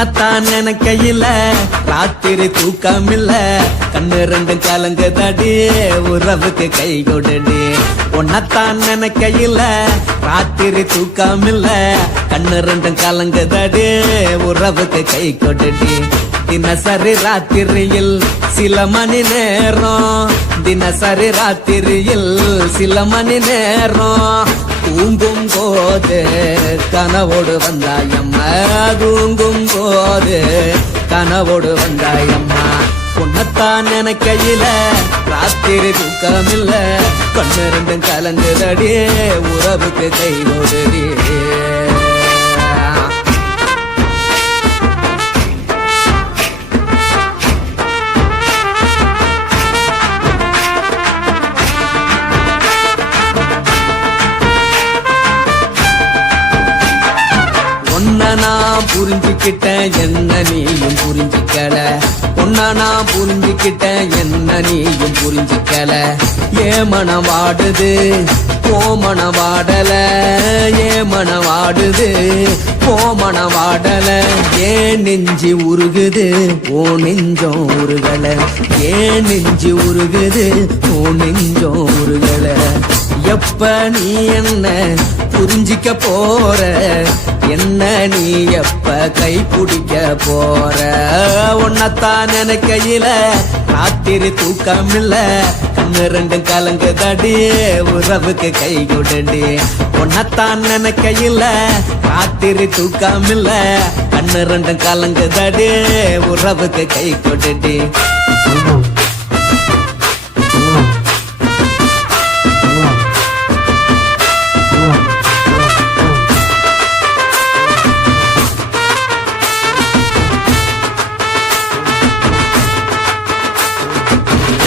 உன்னத்தான் நினைக்கையில ராத்திரி தூக்கமில்ல கண்ணு ரெண்டும் கலங்குதடி உறவுக்கு கை கொடுடி உன்னத்தான் நினைக்கையில ராத்திரி தூக்கமில்ல கண்ணு ரெண்டும் கலங்குதடி உறவுக்கு கை கொடுடி தினசரி ராத்திரியில் சில மணி நேரம் தினசரி ராத்திரியில் சில மணி நேரம் தூங்கும் போது கனவோடு வந்தாயம்மா தூங்கும் போது கனவோடு வந்தாயம்மா உன்னத்தான் நினைக்கையில ராத்திரி தூக்கமில்ல கண்ணு ரெண்டும் கலங்குதடி உறவுக்கு கை கொடுடி நான் புரிஞ்சுக்கிட்டேன் என்ன நீயும் புரிஞ்சுக்கல உன்ன நான் புரிஞ்சுக்கிட்டேன் என்ன நீயும் புரிஞ்சுக்கல ஏ மனம் வாடுது போ மனம் வாடல ஏ மனம் வாடுது போ மனம் வாடல ஏன் நெஞ்சு உருகுது ஓ நெஞ்சம் உருகல ஏன் நெஞ்சு உருகுது ஓ நெஞ்சம் உருகல எப்ப நீ என்ன புரிஞ்சிக்க போற என்ன நீ எப்ப கை பிடிக்க போற உன்னத்தான் நினைக்கையில ராத்திரி தூக்கமில்ல கண்ணு ரெண்டும் கலங்குதடி உறவுக்கு கை கொடுடி உன்னத்தான் நினைக்கையில ராத்திரி தூக்கமில்ல கண்ணு ரெண்டும் கலங்குதடி உறவுக்கு கை கொடுடி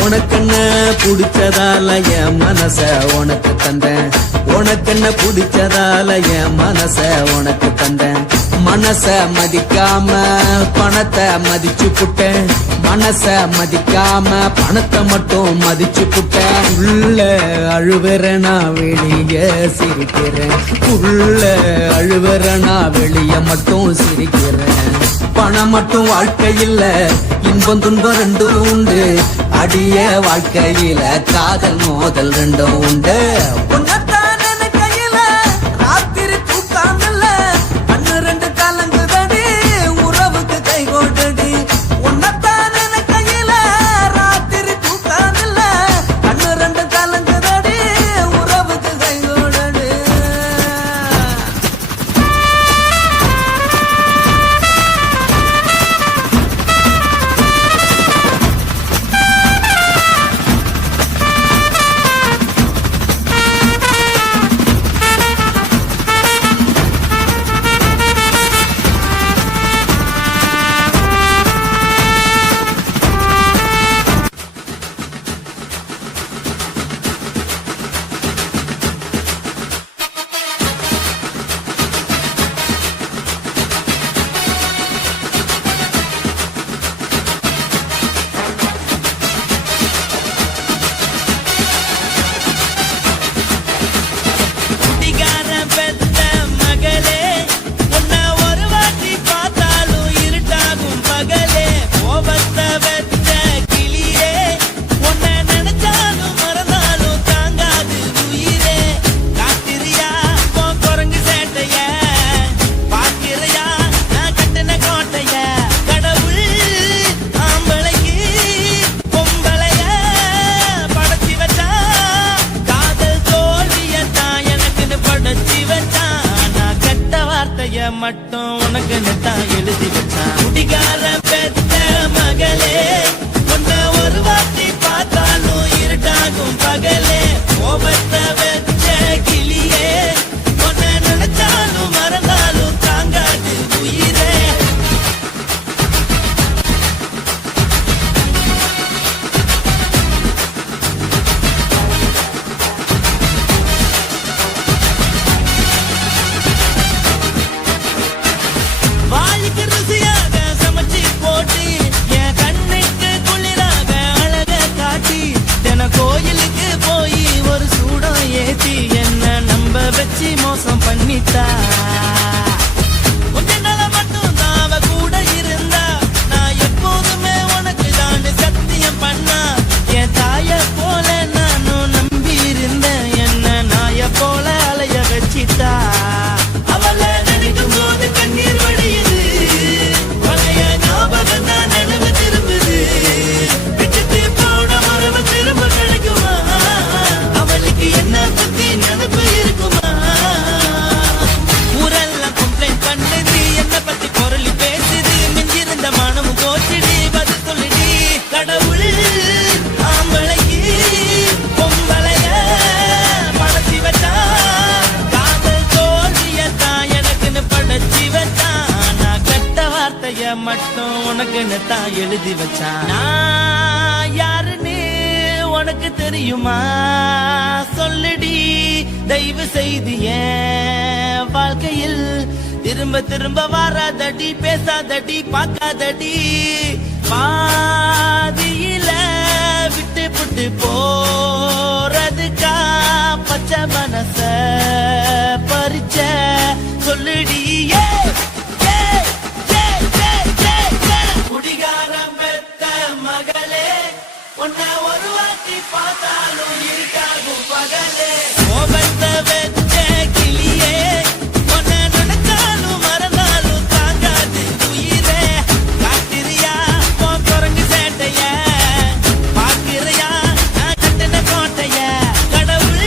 உனக்கென்ன பிடிச்சதால என் மனச உனக்கு தந்தேன் உனக்கென்ன பிடிச்சதால என் மனச உனக்கு தந்தேன் மனச மதிக்காம பணத்தை மதிச்சு புட்டேன் மனச மதிக்காம பணத்தை மட்டும் மதிச்சு புட்டேன் உள்ள அழுவுற நான் வெளிய சிரிக்கிறேன் உள்ள அழுவுற நான் வெளிய மட்டும் சிரிக்கிறேன் பணம் மட்டும் வாழ்க்கையில் இன்பம் துன்பம் ரெண்டும் உண்டு அடிய வாழ்க்கையில காதல் மோதல் ரெண்டும் உண்டு உன்னத்தான் நினைக்கையில ராத்திரி தூக்கமில்ல கண்ணு ரெண்டு கலங்குதடி உறவுக்கு கை கொடுடி உன்னத்தான் நினைக்கையில ராத்திரி தூக்கமில்ல கண்ணு ரெண்டு கலங்குதடி உறவுக்கு கை கொடுடி மட்டும் உனக்கு நெத்தான் எழுதி வச்சான் குடிகார பெத்த மகளே உன்ன ஒரு வாட்டி பார்த்தாலும் இருட்டாகும் பகலே கோபத்தை வச்ச கிளியே உன்னை நினைச்சாலும் மறந்தாலும் தாங்காது உயிரே உனக்குன்னுத்தான் எழுதி வச்சான். நான் யாருன்னு உனக்கு தெரியுமா சொல்லுடி, தயவு செய்து என் வாழ்க்கையில் திரும்ப திரும்ப வராதடி, பேசாதடி, பார்க்காதடி. பாதியில விட்டு விட்டு போறதுக்கா பச்சை மனச பறிச்ச சொல்லுடி. குடிகாரம் பெத்த மகளே, உன்னை ஒரு வாட்டி பார்த்தாலும் இருக்காகும் பகலே. கோபத்தை வச்ச கிளியே, உன்னை நினைச்சாலும் மறந்தாலும் தாங்காது உயிரே. காத்திரியா உன் குரங்கு சேட்டைய, பார்க்கிறியா நான் கட்டின கோட்டைய. கடவுள்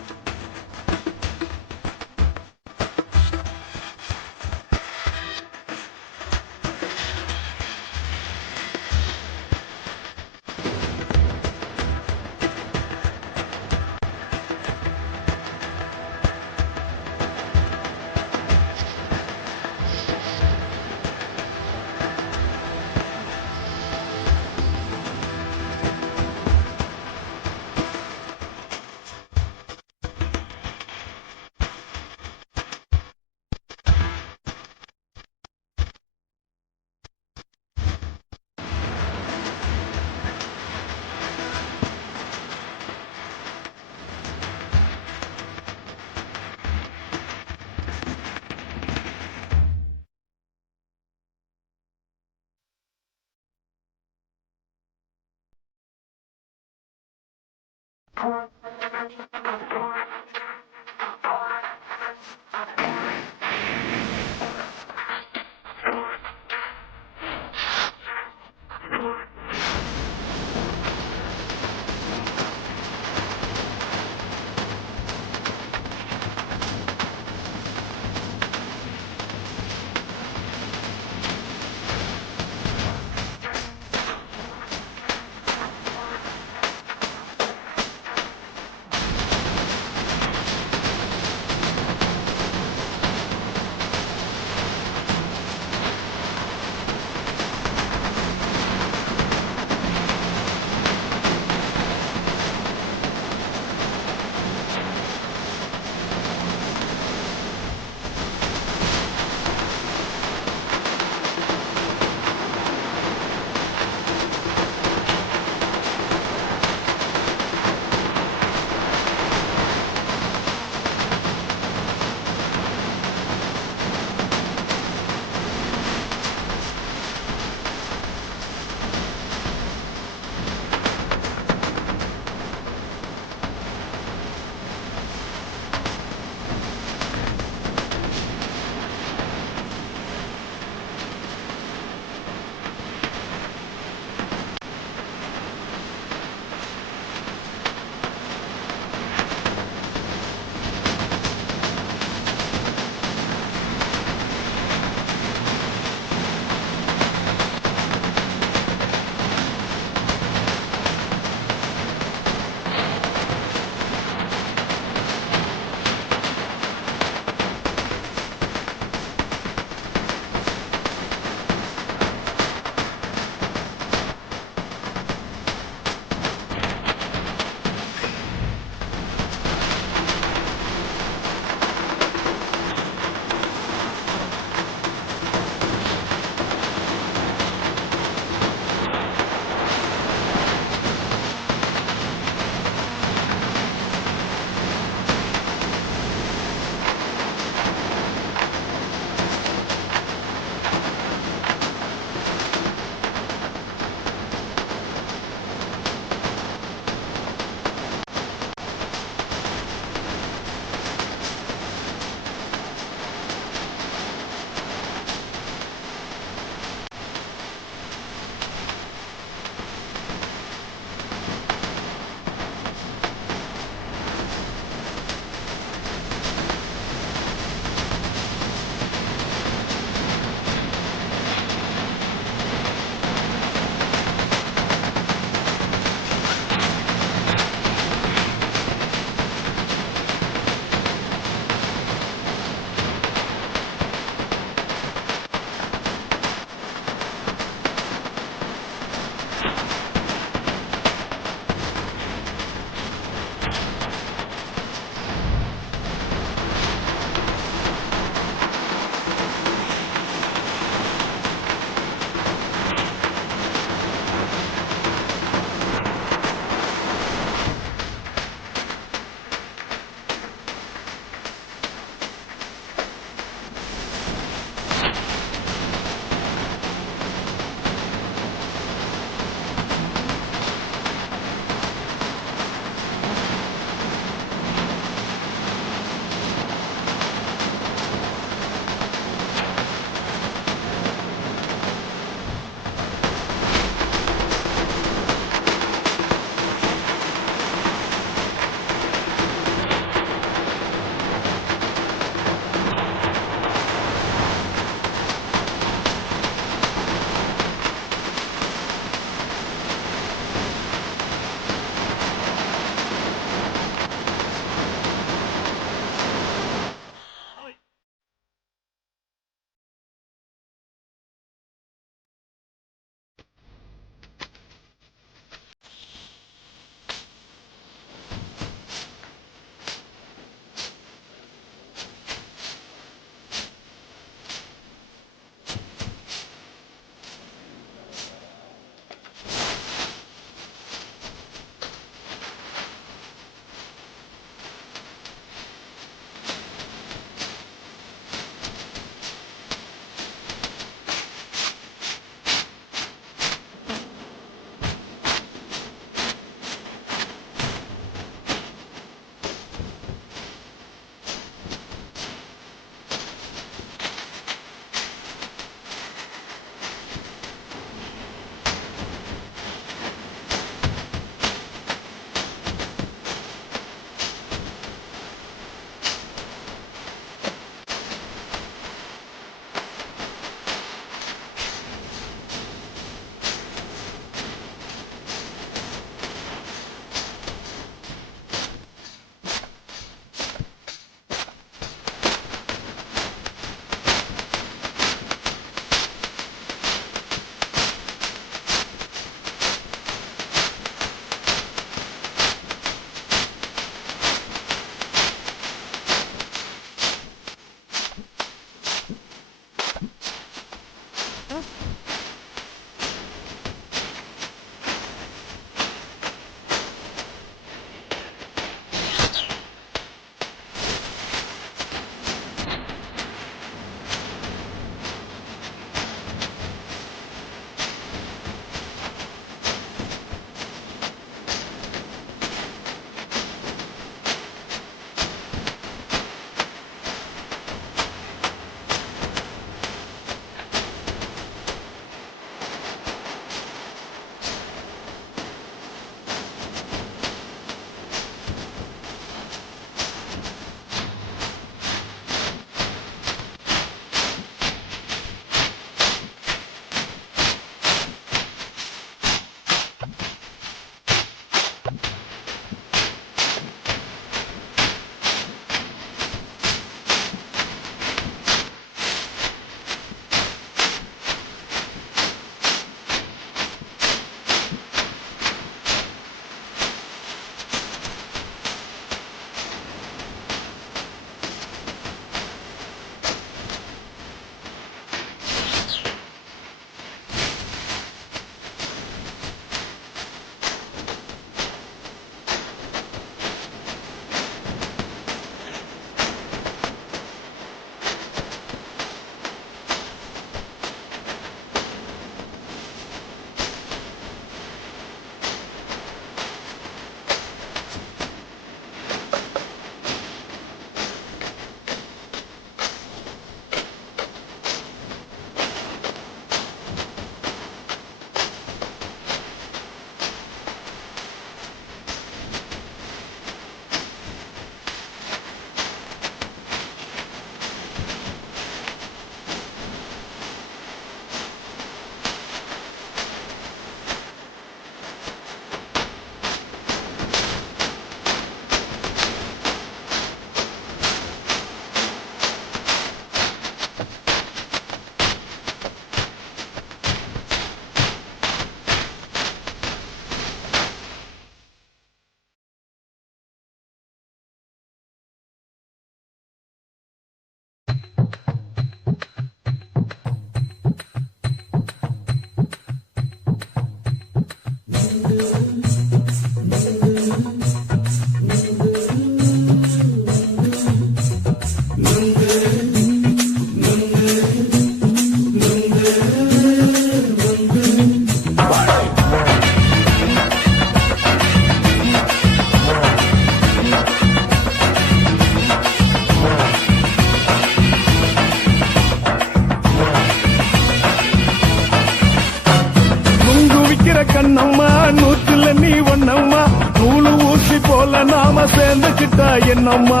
விக்கிற கண்ணம்மா நூத்துல நீ ஒண்ணம்மா நூலு ஊசி போல நாம சேர்ந்துக்கிட்டா என்னம்மா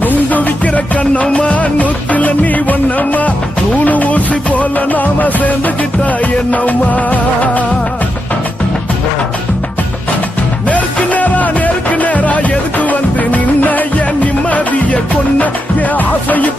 நுங்கு விக்கிற கண்ணம்மா நூத்துல நீ ஒண்ணம்மா நூலு ஊசி போல நாம சேர்ந்துக்கிட்டா என்னம்மா நேருக்கு நேரா எதுக்கு வந்து நின்ன என் நிம்மதிய கொன்ன என் ஆசையை